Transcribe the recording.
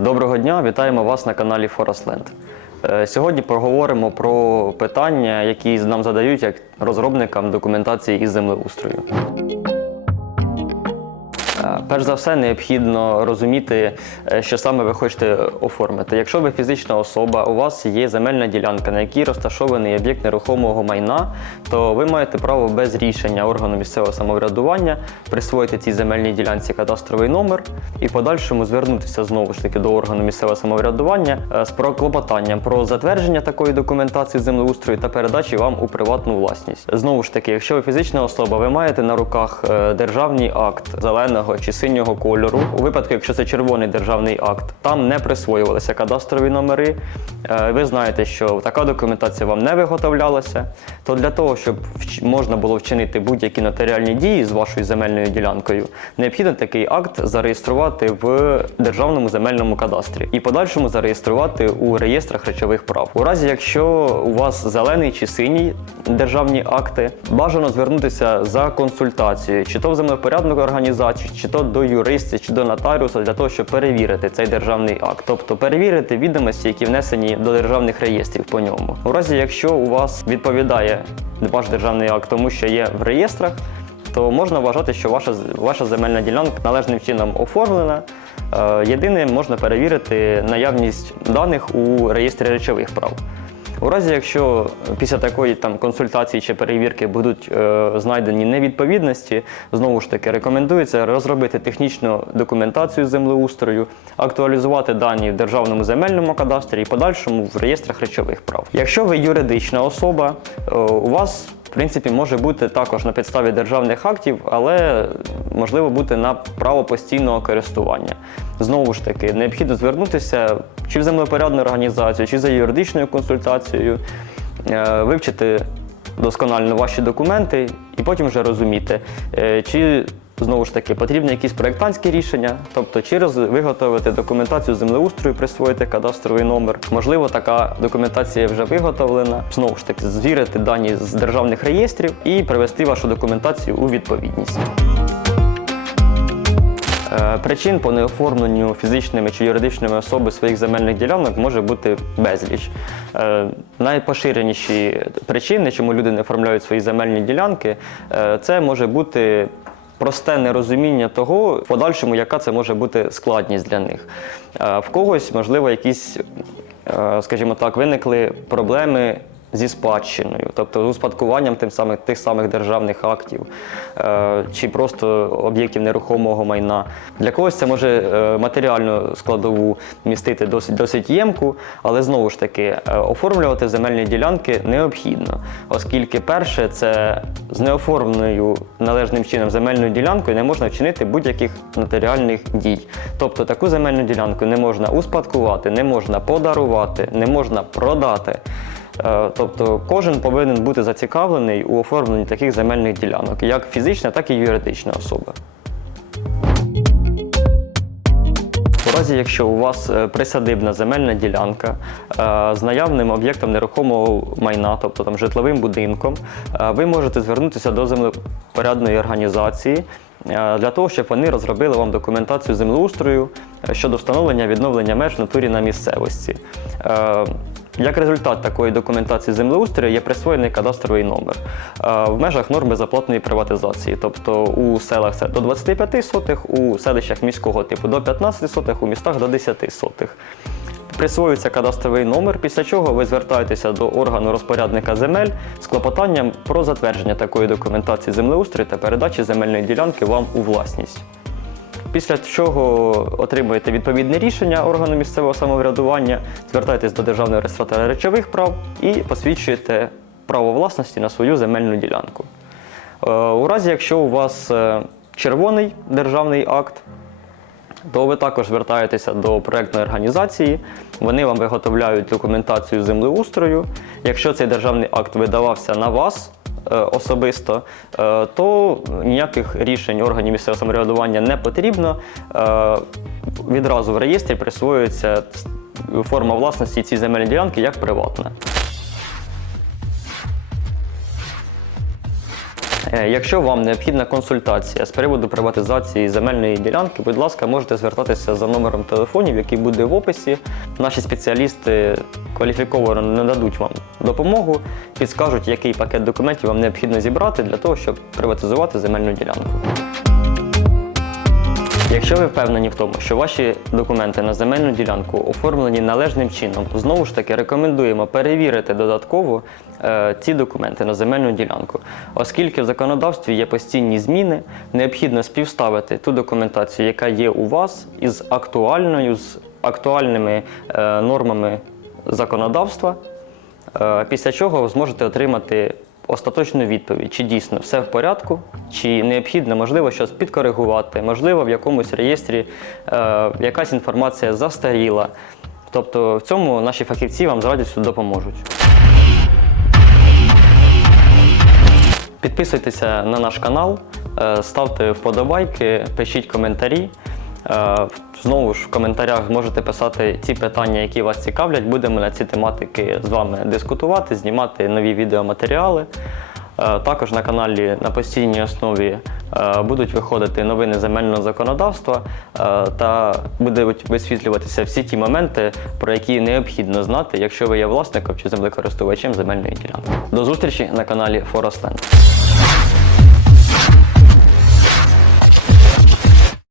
Доброго дня, вітаємо вас на каналі Forestland. Е, Сьогодні поговоримо про питання, які нам задають як розробникам документації із землеустрою. Перш за все, необхідно розуміти, е, що саме ви хочете оформити. Якщо ви фізична особа, у вас є земельна ділянка, на якій розташований об'єкт нерухомого майна, то ви маєте право без рішення органу місцевого самоврядування присвоїти цій земельній ділянці кадастровий номер і подальшому звернутися знову ж таки до органу місцевого самоврядування е, з клопотанням про затвердження такої документації землеустрою та передачі вам у приватну власність. Знову ж таки, якщо ви фізична особа, ви маєте на руках е, державний акт зеленого чи синього кольору. У випадку, якщо це червоний державний акт, там не присвоювалися кадастрові номери. Е, Ви знаєте, що така документація вам не виготовлялася. То для того, щоб можна було вчинити будь-які нотаріальні дії з вашою земельною ділянкою, необхідно такий акт зареєструвати в державному земельному кадастрі і подальшому зареєструвати у реєстрах речових прав. У разі, якщо у вас зелений чи синій державні акти, бажано звернутися за консультацією, чи то в землепорядну організацію, чи то до юриста, чи до нотаріуса для того, щоб перевірити цей державний акт, тобто перевірити відомості, які внесені до державних реєстрів по ньому. У разі, якщо у вас відповідає ваш державний акт тому, що є в реєстрах, то можна вважати, що ваша, ваша земельна ділянка належним чином оформлена. Е, Єдине, можна перевірити наявність даних у реєстрі речових прав. У разі, якщо після такої там консультації чи перевірки будуть е, знайдені невідповідності, знову ж таки рекомендується розробити технічну документацію землеустрою, актуалізувати дані в державному земельному кадастрі і подальшому в реєстрах речових прав. Якщо ви юридична особа, е, у вас принципі, може бути також на підставі державних актів, але можливо бути на право постійного користування. Знову ж таки, необхідно звернутися чи в землепорядну організацію, чи за юридичною консультацією, е, вивчити досконально ваші документи і потім вже розуміти, е, чи знову ж таки потрібні якісь проєктантські рішення, тобто чи роз- виготовити документацію землеустрою, присвоїти кадастровий номер. Можливо, така документація вже виготовлена. Знову ж таки, звірити дані з державних реєстрів і привести вашу документацію у відповідність. Е, Причин по неоформленню фізичними чи юридичними особи своїх земельних ділянок може бути безліч. Е, Найпоширеніші причини, чому люди не оформляють свої земельні ділянки, е, це може бути просте нерозуміння того, в подальшому, яка це може бути складність для них. Е, В когось, можливо, якісь, е, скажімо так, виникли проблеми зі спадщиною, тобто з успадкуванням тим самих, тих самих державних актів е, чи просто об'єктів нерухомого майна. Для когось це може е, матеріальну складову містити досить, досить ємку, але знову ж таки е, оформлювати земельні ділянки необхідно, оскільки перше це з неоформленою належним чином земельною ділянкою не можна вчинити будь-яких нотаріальних дій. Тобто таку земельну ділянку не можна успадкувати, не можна подарувати, не можна продати. Е, Тобто кожен повинен бути зацікавлений у оформленні таких земельних ділянок, як фізична, так і юридична особа. У разі, якщо у вас е, присадибна земельна ділянка е, з наявним об'єктом нерухомого майна, тобто там житловим будинком, ви можете звернутися до землепорядної організації для того, щоб вони розробили вам документацію землеустрою щодо встановлення відновлення меж в натурі на місцевості. Як результат такої документації землеустрою є присвоєний кадастровий номер е, в межах норми заплатної приватизації, тобто у селах це до 25 сотих, у селищах міського типу до 15 сотих, у містах до 10 сотих. Присвоюється кадастровий номер, після чого ви звертаєтеся до органу розпорядника земель з клопотанням про затвердження такої документації землеустрою та передачі земельної ділянки вам у власність. Після чого отримуєте відповідне рішення органу місцевого самоврядування, звертаєтесь до державного реєстратора речових прав і посвідчуєте право власності на свою земельну ділянку. Е, У разі, якщо у вас е, червоний державний акт, то ви також звертаєтеся до проєктної організації, вони вам виготовляють документацію землеустрою. Якщо цей державний акт видавався на вас особисто, е, то ніяких рішень органів місцевого самоврядування не потрібно. Е, Відразу в реєстрі присвоюється форма власності цієї земельної ділянки як приватна. Е, Якщо вам необхідна консультація з приводу приватизації земельної ділянки, будь ласка, можете звертатися за номером телефонів, який буде в описі. Наші спеціалісти кваліфіковано нададуть вам допомогу, підскажуть, який пакет документів вам необхідно зібрати для того, щоб приватизувати земельну ділянку. Якщо ви впевнені в тому, що ваші документи на земельну ділянку оформлені належним чином, знову ж таки рекомендуємо перевірити додатково е, ці документи на земельну ділянку, оскільки в законодавстві є постійні зміни, необхідно співставити ту документацію, яка є у вас, із актуальною, з актуальними е, нормами законодавства. Е, Після чого ви зможете отримати остаточну відповідь, чи дійсно все в порядку, чи необхідно, можливо, щось підкоригувати, можливо, в якомусь реєстрі е, якась інформація застаріла. Тобто в цьому наші фахівці вам з радістю допоможуть. Підписуйтеся на наш канал, е, ставте вподобайки, пишіть коментарі. Е, Знову ж в коментарях можете писати ті питання, які вас цікавлять. Будемо на ці тематики з вами дискутувати, знімати нові відеоматеріали. Е, Також на каналі на постійній основі е, будуть виходити новини земельного законодавства та будуть висвітлюватися всі ті моменти, про які необхідно знати, якщо ви є власником чи землекористувачем земельної ділянки. До зустрічі на каналі Forestland.